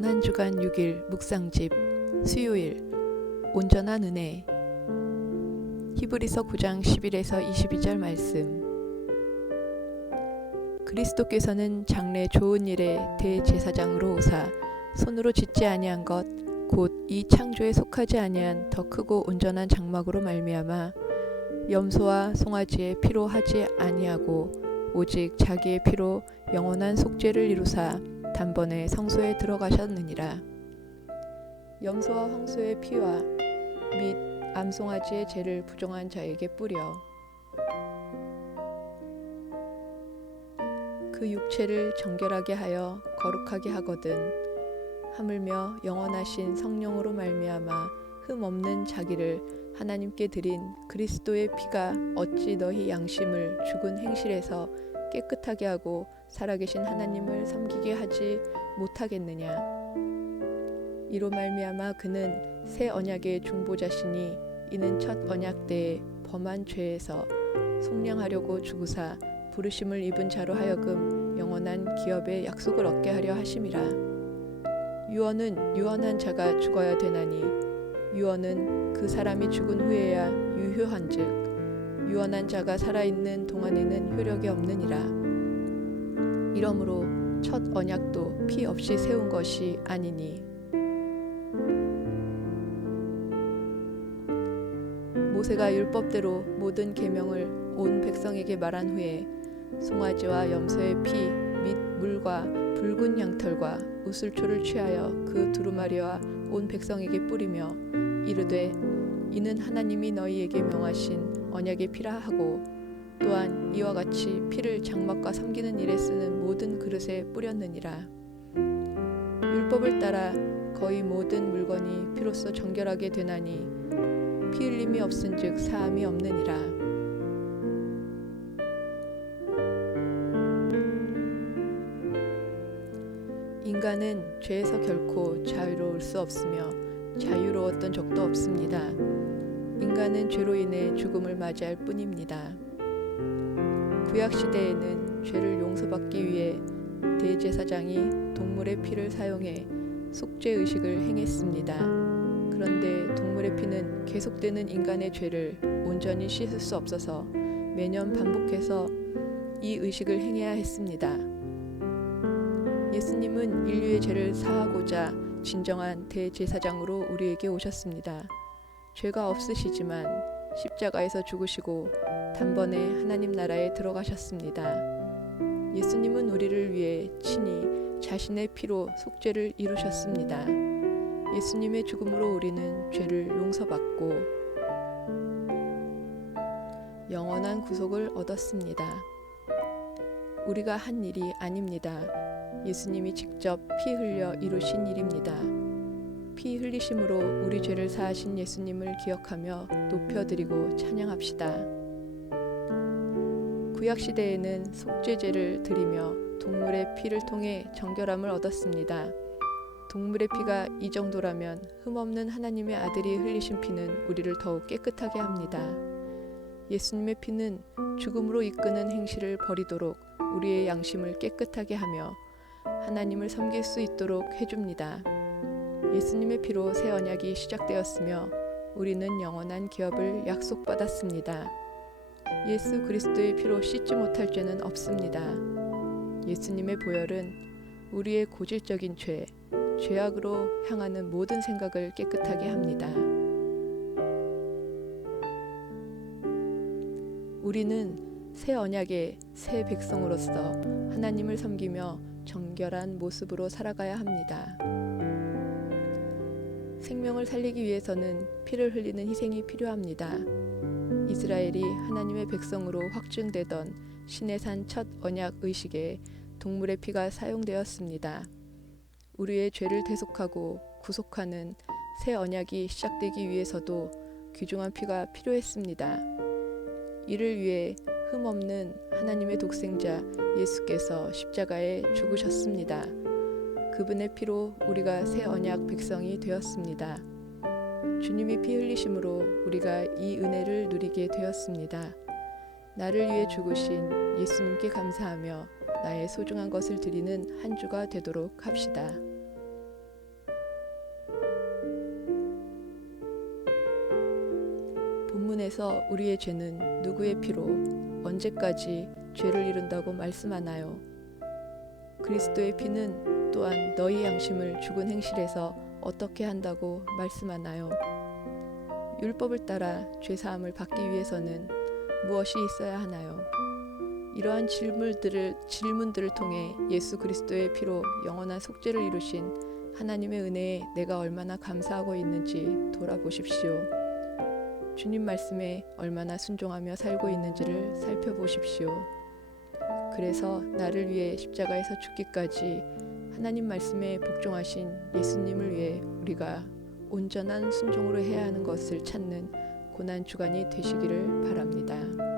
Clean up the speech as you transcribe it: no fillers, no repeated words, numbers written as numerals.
남은 한 주간 6일 묵상집 수요일 온전한 은혜 히브리서 9장 11에서 22절 말씀. 그리스도께서는 장래 좋은 일의 대제사장으로 오사 손으로 짓지 아니한 것 곧 이 창조에 속하지 아니한 더 크고 온전한 장막으로 말미암아 염소와 송아지의 피로 하지 아니하고 오직 자기의 피로 영원한 속죄를 이루사 단번에 성소에 들어가셨느니라. 염소와 황소의 피와 및 암송아지의 죄를 부정한 자에게 뿌려 그 육체를 정결하게 하여 거룩하게 하거든. 하물며 영원하신 성령으로 말미암아 흠 없는 자기를 하나님께 드린 그리스도의 피가 어찌 너희 양심을 죽은 행실에서 깨끗하게 하고 살아계신 하나님을 섬기게 하지 못하겠느냐. 이로 말미암아 그는 새 언약의 중보자시니 이는 첫 언약 때에 범한 죄에서 속량하려고 죽으사 부르심을 입은 자로 하여금 영원한 기업의 약속을 얻게 하려 하심이라. 유언은 유언한 자가 죽어야 되나니 유언은 그 사람이 죽은 후에야 유효한즉 유언한 자가 살아있는 동안에는 효력이 없느니라. 이러므로 첫 언약도 피 없이 세운 것이 아니니 모세가 율법대로 모든 계명을 온 백성에게 말한 후에 송아지와 염소의 피 및 물과 붉은 양털과 우슬초를 취하여 그 두루마리와 온 백성에게 뿌리며 이르되 이는 하나님이 너희에게 명하신 언약의 피라 하고 또한 이와 같이 피를 장막과 섬기는 일에 쓰는 모든 그릇에 뿌렸느니라. 율법을 따라 거의 모든 물건이 피로써 정결하게 되나니 피 흘림이 없은즉 사함이 없느니라. 인간은 죄에서 결코 자유로울 수 없으며 자유로웠던 적도 없습니다. 인간은 죄로 인해 죽음을 맞이할 뿐입니다. 구약 시대에는 죄를 용서받기 위해 대제사장이 동물의 피를 사용해 속죄 의식을 행했습니다. 그런데 동물의 피는 계속되는 인간의 죄를 온전히 씻을 수 없어서 매년 반복해서 이 의식을 행해야 했습니다. 예수님은 인류의 죄를 사하고자 진정한 대제사장으로 우리에게 오셨습니다. 죄가 없으시지만 십자가에서 죽으시고 단번에 하나님 나라에 들어가셨습니다. 예수님은 우리를 위해 친히 자신의 피로 속죄를 이루셨습니다. 예수님의 죽음으로 우리는 죄를 용서받고 영원한 구속을 얻었습니다. 우리가 한 일이 아닙니다. 예수님이 직접 피 흘려 이루신 일입니다. 피 흘리심으로 우리 죄를 사하신 예수님을 기억하며 높여드리고 찬양합시다. 구약시대에는 속죄제를 드리며 동물의 피를 통해 정결함을 얻었습니다. 동물의 피가 이 정도라면 흠없는 하나님의 아들이 흘리신 피는 우리를 더욱 깨끗하게 합니다. 예수님의 피는 죽음으로 이끄는 행실을 버리도록 우리의 양심을 깨끗하게 하며 하나님을 섬길 수 있도록 해줍니다. 예수님의 피로 새 언약이 시작되었으며 우리는 영원한 기업을 약속받았습니다. 예수 그리스도의 피로 씻지 못할 죄는 없습니다. 예수님의 보혈은 우리의 고질적인 죄, 죄악으로 향하는 모든 생각을 깨끗하게 합니다. 우리는 새 언약의 새 백성으로서 하나님을 섬기며 정결한 모습으로 살아가야 합니다. 생명을 살리기 위해서는 피를 흘리는 희생이 필요합니다. 이스라엘이 하나님의 백성으로 확증되던 시내산 첫 언약 의식에 동물의 피가 사용되었습니다. 우리의 죄를 대속하고 구속하는 새 언약이 시작되기 위해서도 귀중한 피가 필요했습니다. 이를 위해 흠없는 하나님의 독생자 예수께서 십자가에 죽으셨습니다. 그분의 피로 우리가 새 언약 백성이 되었습니다. 주님이 피 흘리심으로 우리가 이 은혜를 누리게 되었습니다. 나를 위해 죽으신 예수님께 감사하며 나의 소중한 것을 드리는 한 주가 되도록 합시다. 본문에서 우리의 죄는 누구의 피로 언제까지 죄를 이룬다고 말씀하나요? 그리스도의 피는 또한 너희 양심을 죽은 행실에서 어떻게 한다고 말씀하나요? 율법을 따라 죄사함을 받기 위해서는 무엇이 있어야 하나요? 이러한 질문들을 통해 예수 그리스도의 피로 영원한 속죄를 이루신 하나님의 은혜에 내가 얼마나 감사하고 있는지 돌아보십시오. 주님 말씀에 얼마나 순종하며 살고 있는지를 살펴보십시오. 그래서 나를 위해 십자가에서 죽기까지 하나님 말씀에 복종하신 예수님을 위해 우리가 온전한 순종으로 해야 하는 것을 찾는 고난 주간이 되시기를 바랍니다.